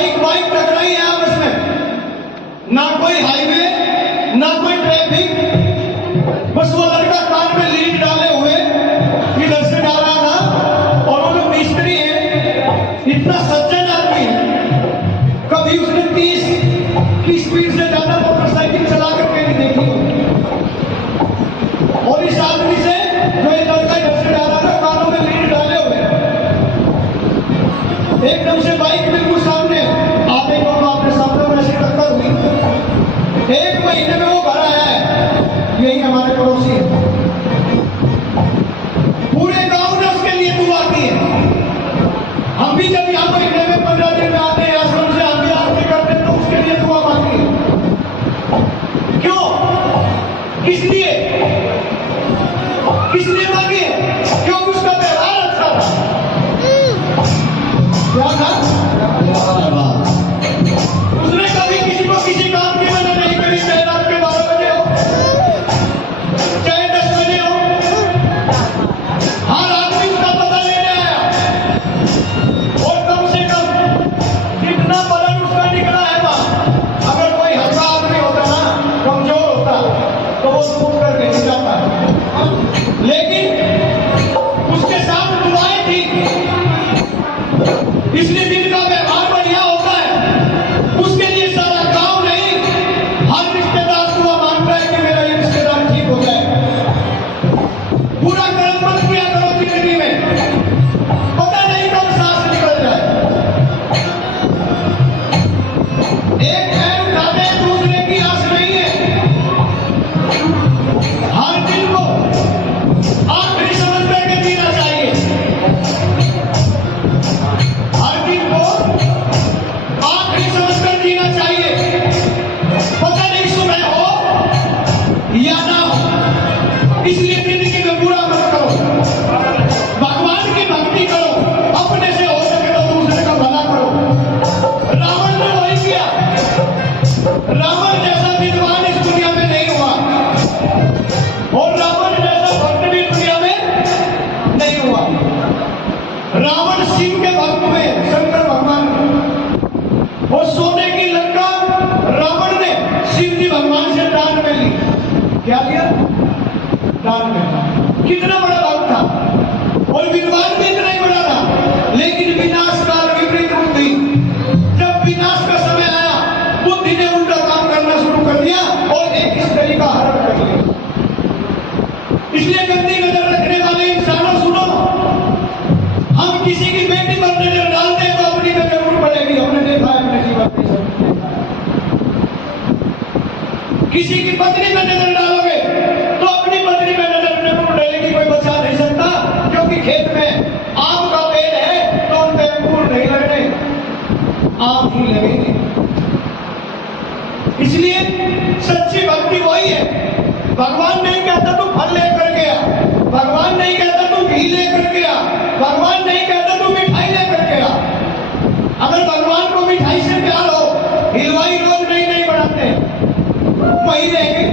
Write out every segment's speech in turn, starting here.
Bike bike टकराई है आपस में, ना कोई हाईवे ना कोई ट्रैफिक, बस वो लड़का कान में लीड डाले हुए इधर से जा रहा था। और वो जो मिस्त्री है इतना सज्जन आदमी है, कभी उसने 30 की स्पीड से ज्यादा मोटरसाइकिल चला करके नहीं देखी होगी। और इस आदमी से जो ये लड़का इधर से जा रहा था कानों में लीड डाले हुए, एकदम से बाइक बिल्कुल सामने आते ही आपने सामने वैसे टक्कर हुई। 1 महीने में वो घर आया है, यही हमारे पड़ोसी है। पूरे गांव ने उसके लिए दुआ की है। हम भी जब यहाँ महीने में 15 दिन में आते हैं आश्रम से, हम भी आरती करते हैं तो उसके लिए दुआ मांगी है। क्यों? किस लिए मांगी है? क्योंकि उसका व्यवहार अच्छा था। क्या था? उसने कभी किसी को किसी काम की मदद नहीं करी, चाहे रात के 12 बजे हो चाहे 10 बजे हो। हर आदमी उसका पता लेने आया और कम से कम जितना बदन उसका निकला है वहां, अगर कोई हल्का आदमी होता ना, कमजोर होता तो वो सूट करके नहीं जाता। लेकिन उसके साथ दुआएं थी, इसलिए दिन का व्यवहार बढ़िया होता है। उसके लिए सारा गांव नहीं, हर रिश्तेदार दुआ मांगता है कि मेरा ये रिश्तेदार ठीक हो जाए। पूरा कर्म मत किया करो जिंदगी में, पता नहीं कब सांस निकल जाए। एक पैर उठाते दूसरे की आस नहीं है। हर दिन को आखिरी समझ करके जीना चाहिए। हर दिन को आखिरी समझकर जीना चाहिए। पता नहीं सुबह हो या ना हो, इसलिए जिंदगी में बुरा मत करो, भगवान की भक्ति करो, अपने से हो सके तो दूसरे का भला करो। रावण ने वही किया। रावण जैसा विद्वान इस दुनिया में नहीं हुआ और रावण जैसा भक्त भी दुनिया में नहीं हुआ। रावण शिव के भक्त में शंकर भगवान और सोने की लंका रावण ने शिव जी भगवान से दान में ली। क्या लिया? दान में। कितना बड़ा भक्त था और विद्वान भी इतना ही बड़ा था, लेकिन विनाश काल विपरीत बुद्धि। जब विनाश का समय आया, बुद्धि ने उल्टा काम करना शुरू कर दिया और एक स्त्री का हरण कर लिया। इसलिए गंदी नजर रखने वाले इंसानों सुनो, हम किसी की बेटी पर नजर डालते हैं तो अपनी में जरूर पड़ेगी। हमने देखा है अपने जीवन में। किसी की पत्नी में नजर डालोगे तो अपनी पत्नी में नजर जरूर डालेगी, कोई बचा नहीं सकता। क्योंकि खेत में आम का पेड़ है तो उन पे अंगूर नहीं लगने, आम ही लगेंगे। इसलिए सच्ची भक्ति वही है। भगवान नहीं कहता तू फल लेकर गया, भगवान नहीं कहता तू घी लेकर गया, भगवान नहीं कहता तू मिठाई लेकर गया। अगर भगवान को मिठाई से प्यार हो, हिलवाई रोज नहीं नहीं बढ़ाते वही रहेंगे।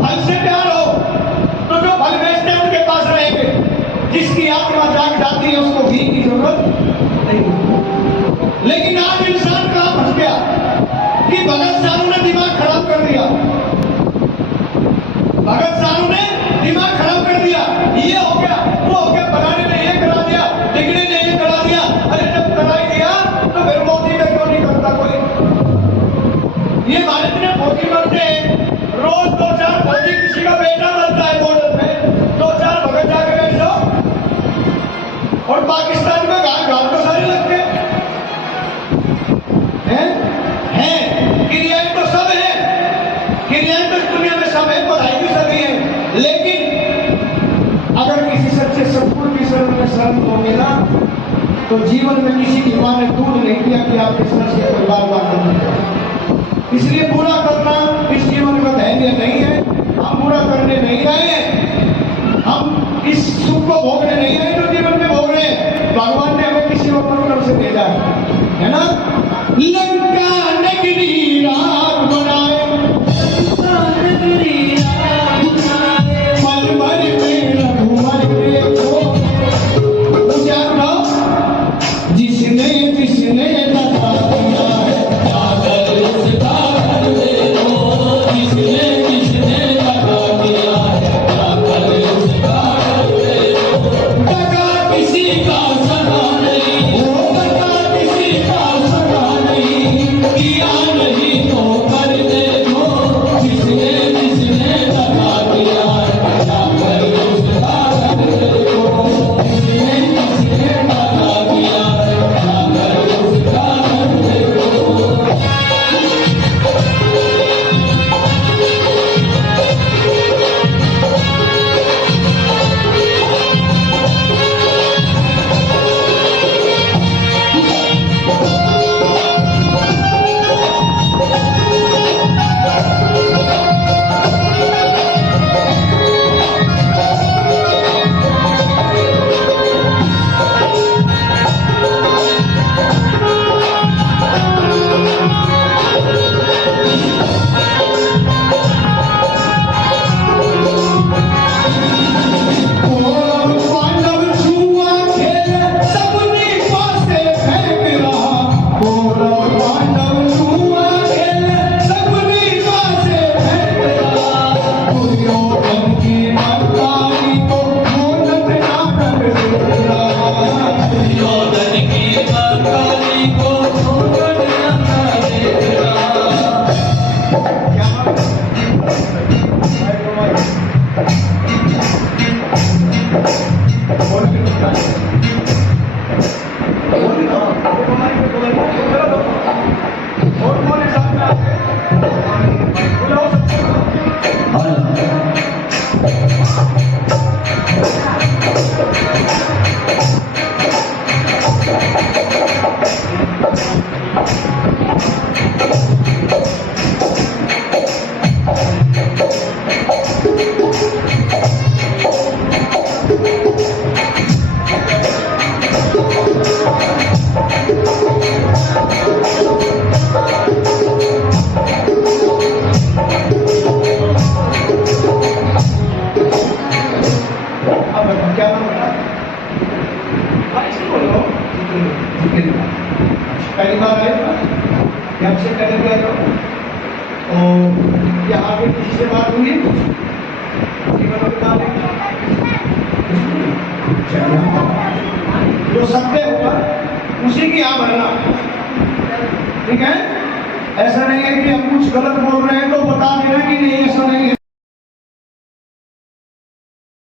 फल से प्यार हो तो जो फल बेचते हैं उनके पास रहेंगे। जिसकी आत्मा जाग जाती है उसको घी की जरूरत नहीं। लेकिन आज इंसान कहां फंस गया कि भगत सानू ने दिमाग खराब कर दिया। भगत सानू ने दिमाग खराब कर दिया। ये हो गया वो हो गया, बनाने ने ये करा दिया, बिगड़े ने ये करा दिया। अरे जब कराई दिया तो फिर मोदी का क्यों नहीं करता कोई? ये भारत में फौजी बनते हैं, रोज 2-4 फौजी, किसी का बेटा बनता है बॉर्डर में, 2-4 भगत जाके बैठ जाओ। और पाकिस्तान में घाट तो सारे लगते हैं। क्रियाएं तो सब है, क्रियाएं तो इस दुनिया में सब है, पढ़ाई भी सभी है। लेकिन अगर किसी सच्चे सतगुरु की शरण में शरण होंगे ना, तो जीवन में किसी की मां ने दूध नहीं दिया कि आपके सर से कोई बात नहीं। इसलिए बुरा करना इस जीवन का धैर्य नहीं है। हम बुरा करने नहीं आए हैं, हम इस सुख को भोगने नहीं आए जो जीवन में भोग रहे हैं। भगवान ने हमें किसी और तरफ से भेजा है ना। लंका नगरी राम बनाए, मल मल में रघुवर देखो। जिसने जिसने पहली बार आए यहाँ से कर दिया तो यहाँ पे किसी से बात हुई जो सत्य होगा उसी की यहाँ भरना, ठीक है। ऐसा नहीं है कि हम कुछ गलत बोल रहे हैं तो बता देना कि नहीं